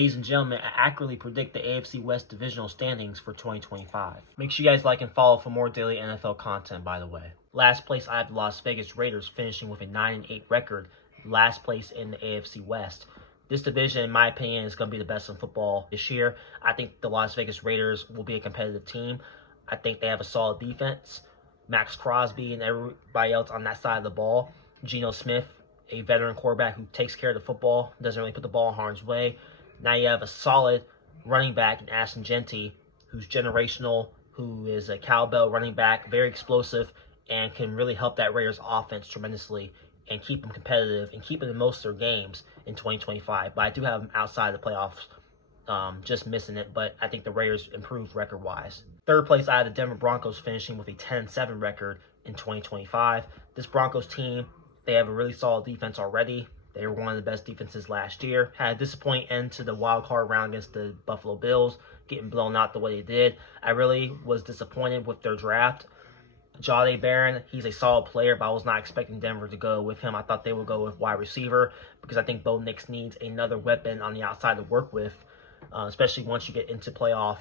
Ladies and gentlemen, I accurately predict the AFC West divisional standings for 2025. Make sure you guys like and follow for more daily NFL content, by the way. Last place, I have the Las Vegas Raiders finishing with a 9-8 record, last place in the AFC West. This division, in my opinion, is going to be the best in football this year. I think the Las Vegas Raiders will be a competitive team. I think they have a solid defense. Max Crosby and everybody else on that side of the ball. Geno Smith, a veteran quarterback who takes care of the football, doesn't really put the ball in harm's way. Now you have a solid running back in Ashton Jeanty, who's generational, who is a cowbell running back, very explosive, and can really help that Raiders offense tremendously and keep them competitive and keep them in most of their games in 2025. But I do have them outside the playoffs, just missing it. But I think the Raiders improved record-wise. Third place, I have the Denver Broncos finishing with a 10-7 record in 2025. This Broncos team, they have a really solid defense already. They were one of the best defenses last year. Had a disappointing end to the wild card round against the Buffalo Bills, getting blown out the way they did. I really was disappointed with their draft. Jahdae Barron, he's a solid player, but I was not expecting Denver to go with him. I thought they would go with wide receiver because I think Bo Nix needs another weapon on the outside to work with, especially once you get into playoff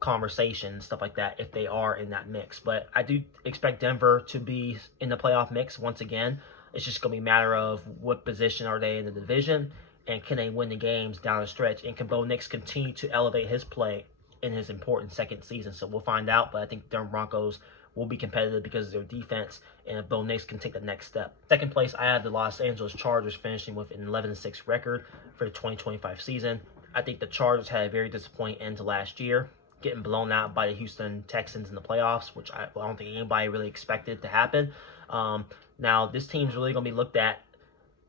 conversation, stuff like that, if they are in that mix. But I do expect Denver to be in the playoff mix once again. It's just going to be a matter of what position are they in the division and can they win the games down the stretch, and can Bo Nix continue to elevate his play in his important second season. So we'll find out, but I think the Denver Broncos will be competitive because of their defense, and if Bo Nix can take the next step. Second place, I have the Los Angeles Chargers finishing with an 11-6 record for the 2025 season. I think the Chargers had a very disappointing end to last year, getting blown out by the Houston Texans in the playoffs, which I don't think anybody really expected to happen. Now, this team's really going to be looked at,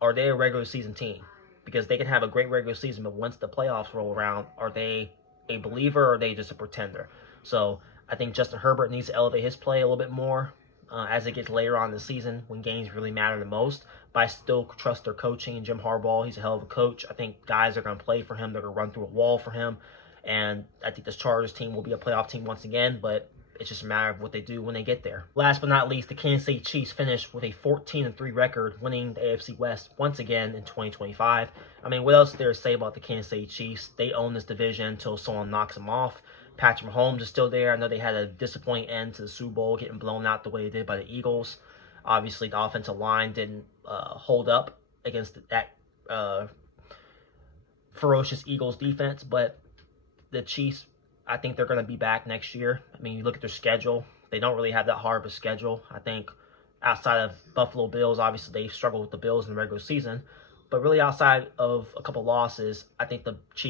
are they a regular season team? Because they can have a great regular season, but once the playoffs roll around, are they a believer or are they just a pretender? So I think Justin Herbert needs to elevate his play a little bit more as it gets later on in the season when games really matter the most. But I still trust their coaching. Jim Harbaugh, he's a hell of a coach. I think guys are going to play for him. They're going to run through a wall for him. And I think this Chargers team will be a playoff team once again, but it's just a matter of what they do when they get there. Last but not least, the Kansas City Chiefs finished with a 14-3 record, winning the AFC West once again in 2025. I mean, what else is there to say about the Kansas City Chiefs? They own this division until someone knocks them off. Patrick Mahomes is still there. I know they had a disappointing end to the Super Bowl, getting blown out the way they did by the Eagles. Obviously, the offensive line didn't hold up against that ferocious Eagles defense, but the Chiefs, I think they're going to be back next year. I mean, you look at their schedule. They don't really have that hard of a schedule. I think outside of Buffalo Bills, obviously they struggle with the Bills in the regular season. But really outside of a couple losses, I think the Chiefs